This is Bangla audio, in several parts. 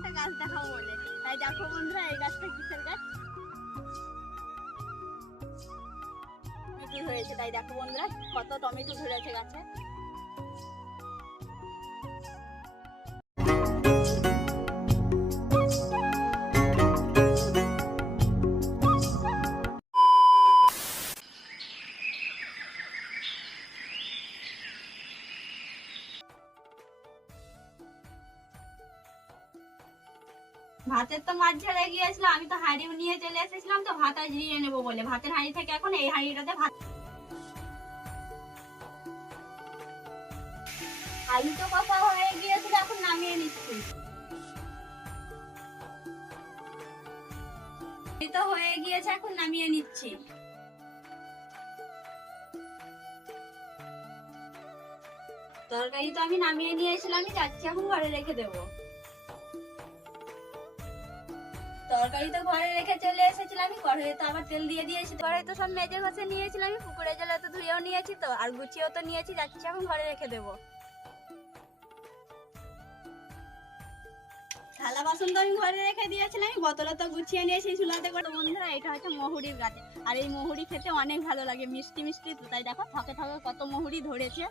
একটা গাছ দেখাবো বলে। তাই দেখো বন্ধুরা, এই গাছটা কিসের গাছ? টমেটো হয়েছে। তাই দেখো বন্ধুরা, কত টমেটো ধরেছে গাছে। ভাতের তো মাছ ঝেড়ে গিয়েছিল, আমি তো হাঁড়ি নিয়ে চলে এসেছিলাম, তো ভাত আজ নিয়ে নেবো বলে ভাতের হাঁড়ি থেকে এখন এই হাঁড়িটাতে ভাত। আলু তো কষা হয়ে গিয়েছিল, এখন নামিয়ে নিচ্ছি। এই তো হয়ে গিয়েছে, এখন নামিয়ে নিচ্ছি। তরকারি তো আমি নামিয়ে নিয়ে এসেছিলাম, আমি যাচ্ছি এখন ঘরে রেখে দেবো। তরকারি তো ঘরে রেখে চলে এসেছিলাম, আমি কড়াইতে তো আবার তেল দিয়ে দিয়েছি। কড়াই তো সব মেজে ঘষে নিয়েছিলাম, আমি পুকুরে জলে তো ধুয়েও নিয়েছি, তো আর গুছিয়েও তো নিয়েছি, যাচ্ছি এখন ঘরে রেখে দেবো। থালা বাসন তো আমি ঘরে রেখে দিয়েছিলাম, আমি বোতলে তো গুছিয়ে নিয়েছি চুলাতে করে। বন্ধুরা, এটা হচ্ছে মহুরির গাছ, আর এই মহুরি খেতে অনেক ভালো লাগে, মিষ্টি মিষ্টি। তাই দেখো থকে থকে কত মহুরি ধরেছে।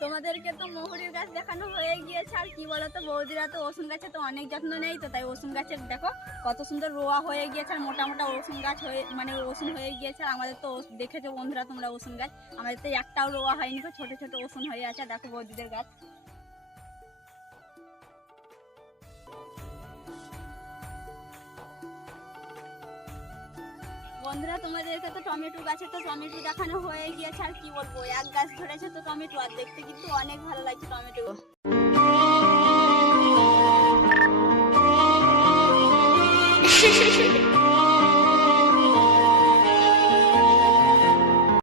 তোমাদেরকে তো মহুরির গাছ দেখানো হয়ে গিয়েছে। আর কি বলতো, বৌদিরা তো রসুন গাছে তো অনেক যত্ন নেই, তো তাই রসুন গাছের দেখো কত সুন্দর রোয়া হয়ে গিয়েছে, আর মোটা মোটা রসুন গাছ হয়ে মানে রসুন হয়ে গিয়েছে। আর আমাদের তো দেখেছো বন্ধুরা তোমরা রসুন গাছ, আমাদের তো একটাও রোয়া হয়নি, তো ছোট ছোট রসুন হয়ে আছে। দেখো বৌদিদের গাছ। বন্ধুরা, তোমাদেরকে তো টমেটো গাছে তো টমেটো দেখানো হয়ে গিয়েছে। আর কি বলবো, এক গাছ ধরেছে তো টমেটো, আর দেখতে কিন্তু অনেক ভালো লাগছে টমেটো।